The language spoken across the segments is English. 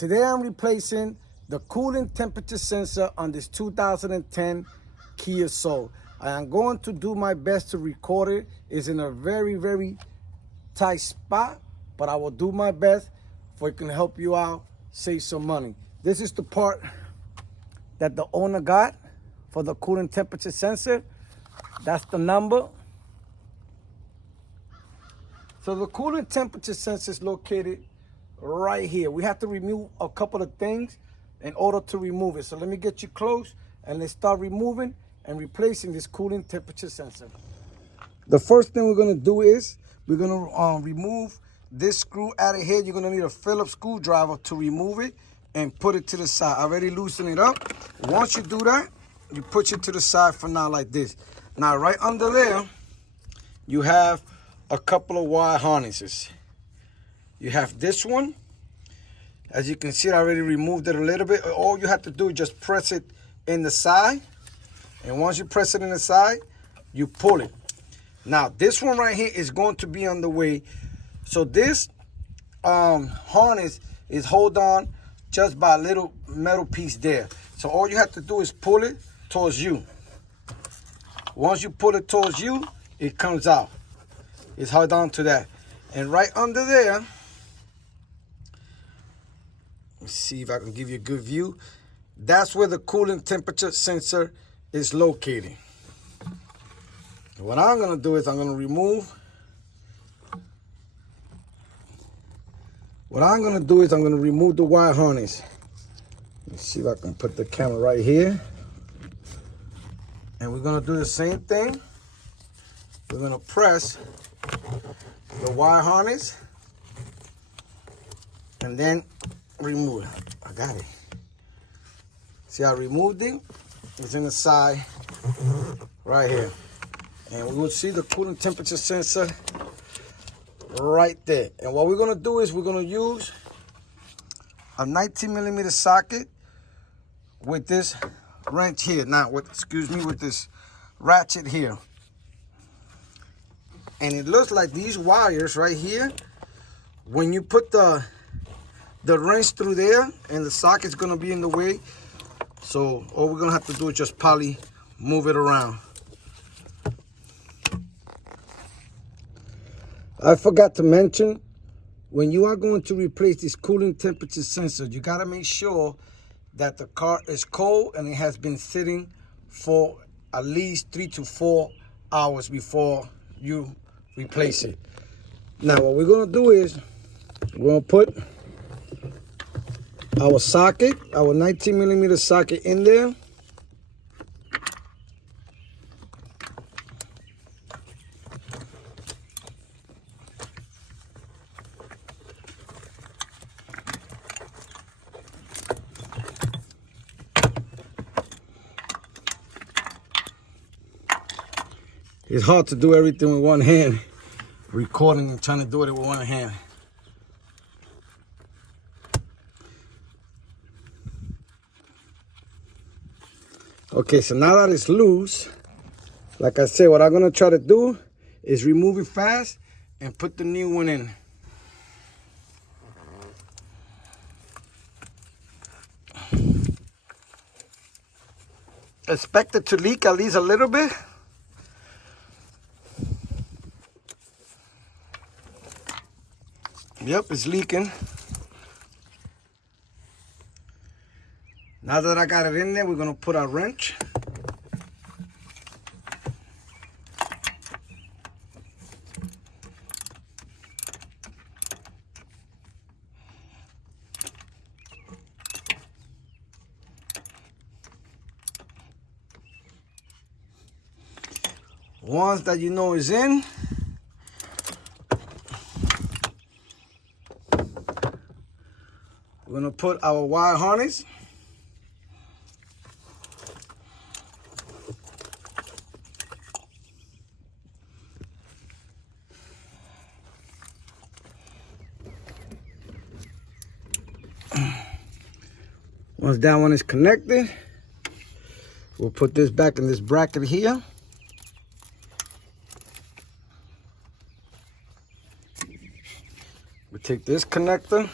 Today I'm replacing the coolant temperature sensor on this 2010 Kia Soul. I am going to do my best to record it. It's in a very, very tight spot, but I will do my best for it can help you out, save some money. This is the part that the owner got for the coolant temperature sensor. That's the number. So the coolant temperature sensor is located right here. We have to remove a couple of things in order to remove it. So let me get you close and let's start removing and replacing this coolant temperature sensor. The first thing we're gonna do is we're gonna remove this screw out of here. You're gonna need a Phillips screwdriver to remove it and put it to the side. I already loosened it up. Once you do that, you put it to the side for now like this. Now right under there, you have a couple of wire harnesses. You have this one. As you can see, I already removed it a little bit. All you have to do is just press it in the side. And once you press it in the side, you pull it. Now, this one right here is going to be on the way. So this harness is hold on just by a little metal piece there. So all you have to do is pull it towards you. Once you pull it towards you, it comes out. It's held on to that. And right under there, let's see if I can give you a good view. That's where the coolant temperature sensor is located. What I'm gonna do is I'm gonna remove the wire harness. Let's see if I can put the camera right here. And we're gonna do the same thing. We're gonna press the wire harness and then remove it. I got it. See, I removed it. It's in the side right here. And we will see the coolant temperature sensor right there. And what we're gonna do is we're gonna use a 19mm socket with this wrench here. with this ratchet here. And it looks like these wires right here, when you put the wrench through there and the socket's gonna be in the way, so all we're gonna have to do is just probably move it around. I forgot to mention, when you are going to replace this coolant temperature sensor, you gotta make sure that the car is cold and it has been sitting for at least 3 to 4 hours before you replace it. Now what we're gonna do is we're gonna put our socket, our 19mm socket in there. It's hard to do everything with one hand, recording and trying to do it with one hand. Okay, so now that it's loose, like I said, what I'm gonna try to do is remove it fast and put the new one in. Expect it to leak at least a little bit. Yep, it's leaking. Now that I got it in there, we're gonna put our wrench. Once that you know is in, we're gonna put our wire harness. Once that one is connected, we'll put this back in this bracket here. We take this connector,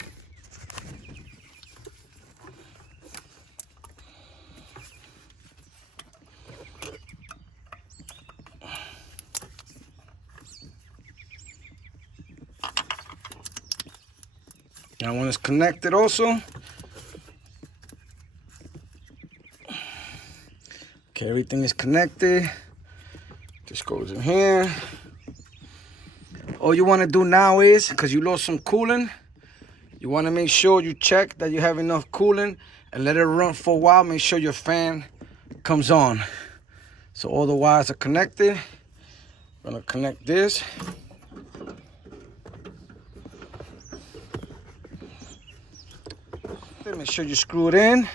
That one is connected also. Okay, everything is connected. Just goes in here. All you want to do now is, because you lost some coolant, you want to make sure you check that you have enough coolant and let it run for a while. Make sure your fan comes on. So all the wires are connected. I'm going to connect this. Make sure you screw it in.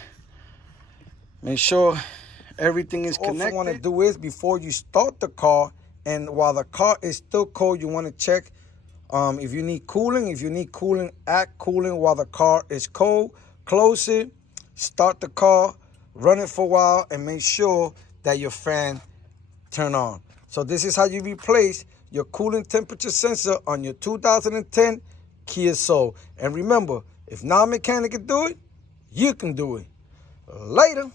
Make sure everything is connected. What you want to do is, before you start the car, and while the car is still cold, you want to check if you need cooling. If you need cooling, add cooling while the car is cold. Close it, start the car, run it for a while, and make sure that your fan turn on. So this is how you replace your coolant temperature sensor on your 2010 Kia Soul. And remember, if non-mechanic can do it, you can do it. Later.